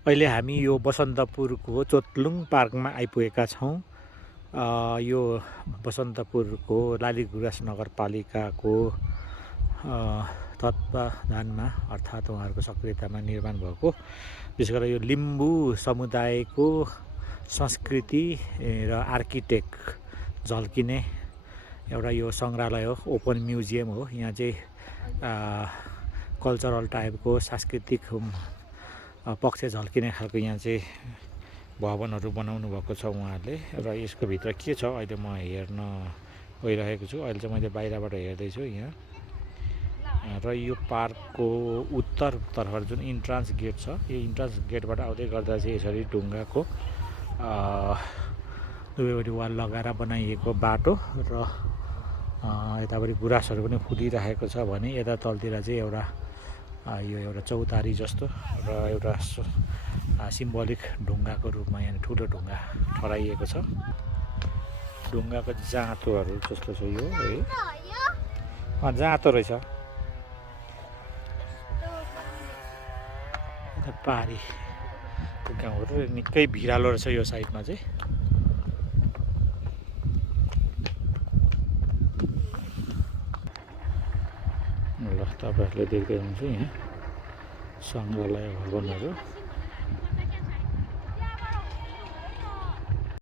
अहिले हामी यो बसन्तपुरको चोतलुङ पार्कमा आइपुगेका छौँ। यो बसन्तपुरको लालीगुराँस नगरपालिकाको तत्त्वावधानमा अर्थात् उहाँहरूको सक्रियतामा निर्माण भएको, विशेष गरेर यो लिम्बू समुदायको संस्कृति र आर्किटेक्ट झल्किने एउटा यो सङ्ग्रहालय हो, ओपन म्युजियम हो। यहाँ चाहिँ कल्चरल टाइपको सांस्कृतिक पक्ष झल्किने खालको यहाँ चाहिँ भवनहरू बनाउनु भएको छ उहाँहरूले। र यसको भित्र के छ अहिले म हेर्न गइरहेको छु। अहिले चाहिँ मैले बाहिरबाट हेर्दैछु यहाँ। र यो पार्कको उत्तरतर्फ जुन इन्ट्रान्स गेट छ, यो इन्ट्रान्स गेटबाट आउँदै गर्दा चाहिँ यसरी ढुङ्गाको दुवैपट्टि वाल लगाएर बनाइएको बाटो र यतापट्टि गुराँसहरू पनि फुलिरहेको छ भने यता तलतिर चाहिँ एउटा यो एउटा चौतारी जस्तो र एउटा सिम्बोलिक ढुङ्गाको रूपमा यहाँ ठुलो ढुङ्गा ठहराइएको छ। ढुङ्गाको जाँतोहरू जस्तो छ यो है, जाँतो रहेछ। पहाडीको गाउँहरू निकै भिरालो रहेछ यो साइडमा चाहिँ। ल तपाईँहरूले देख्दै हुनुहुन्छ यहाँ सङ्ग्रहालय भवनहरू।